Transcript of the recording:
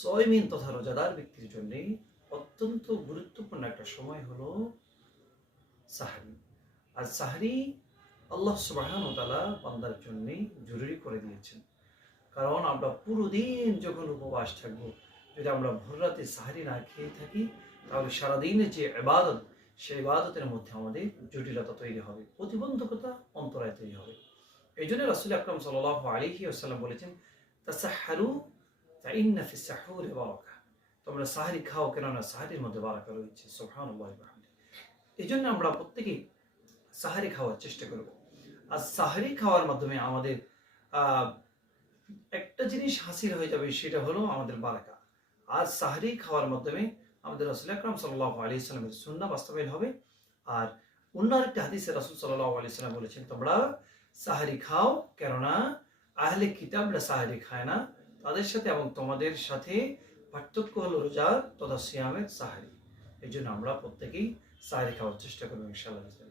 সয়মিন তথা রোজাদার ব্যক্তির জন্য অত্যন্ত গুরুত্বপূর্ণ একটা সময় হলো সাহরি। আর সাহরি আল্লাহ সুবহানাহু ওয়া তাআলা বান্দার জন্য জরুরি করে দিয়েছেন। কারণ আমরা পুরো দিন যখন উপবাস থাকবো, যদি আমরা ভোর রাতে সাহরি না খেয়ে থাকি, তাহলে সারাদিনের যে ইবাদত, সেই ইবাদতের মধ্যে আমাদের জটিলতা তৈরি হবে, প্রতিবন্ধকতা, অন্তরায় তৈরি হবে। এই জন্য রাসূল আকরাম সাল্লাল্লাহু আলাইহি ওয়াসাল্লাম বলেছেন, তাসাহহারু ফাইন্না ফিস সাহুরি বারাকা। তোমরা সাহরি খাও, কেননা সাহরির মধ্যে বারাকা রয়েছে। সুবহানাল্লাহি ওয়া বিহামদিহি। এই জন্য আমরা প্রত্যেকেই সাহরি খাওয়ার চেষ্টা করব। আর সাহরি খাওয়ার মাধ্যমে আমাদের একটা জিনিস হাসিল হয়ে যাবে, সেটা হলো আমাদের বারাকা। আর সাহরি খাওয়ার মাধ্যমে আমাদের রাসূল আকরাম সাল্লাল্লাহু আলাইহি সাল্লামের সুন্নাহ বাস্তবায়ন হবে। আর অন্য আরেকটা হাদিসে রাসূল সাল্লাল্লাহু আলাইহি সাল্লাম বলেছেন, তোমরা সাহরি খাও, কেননা আহলে কিতাবরা সাহরি খায় না, তাদের সাথে এবং তোমাদের সাথে পার্থক্য হলো রোজা তথা সিয়ামের সাহরি। এই জন্য আমরা প্রত্যেকেই সাহরি খাওয়ার চেষ্টা করবো ইনশাআল্লাহ।